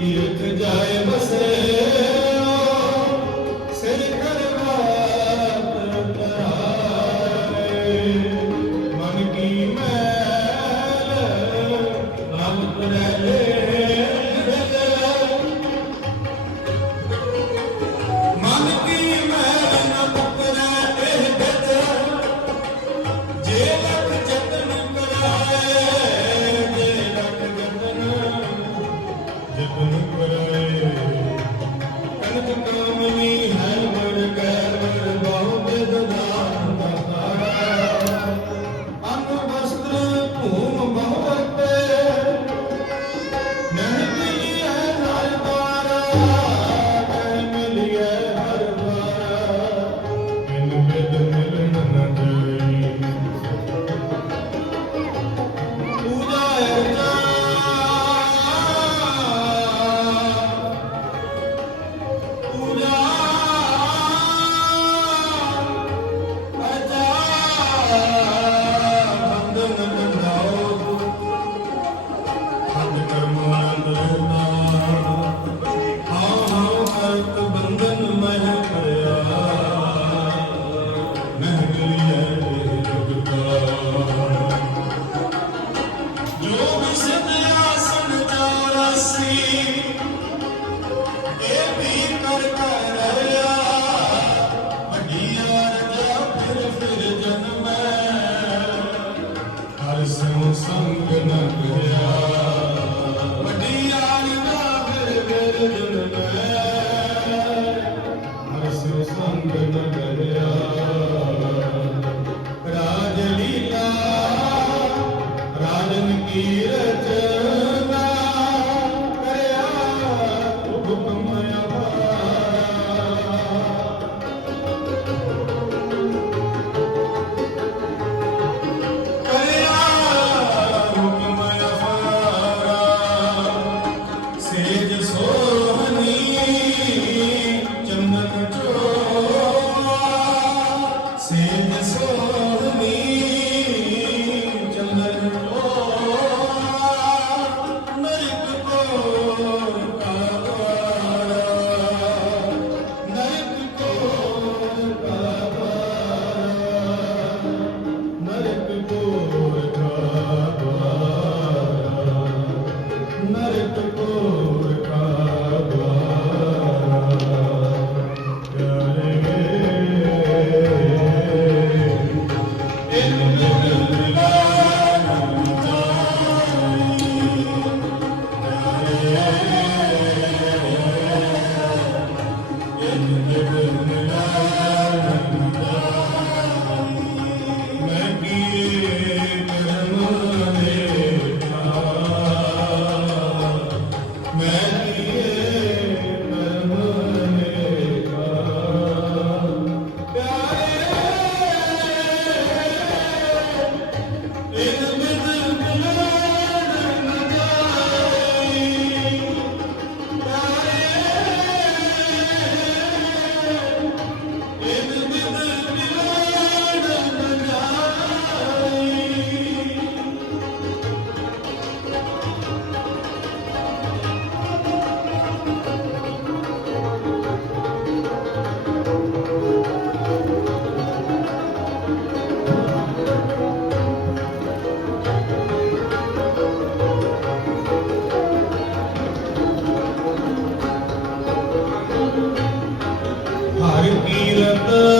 तीर्थ जाए बसे Hallelujah. ਅੰਜਲੀ ਕਾ ਰਾਜਨ ਕੀ ਰਚਨਾ Oh. you be the third.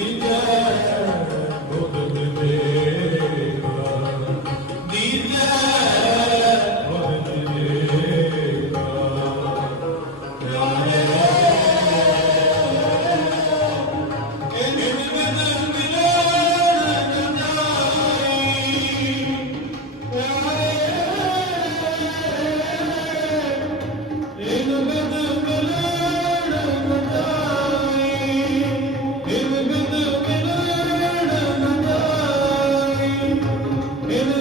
இருக்க Amen.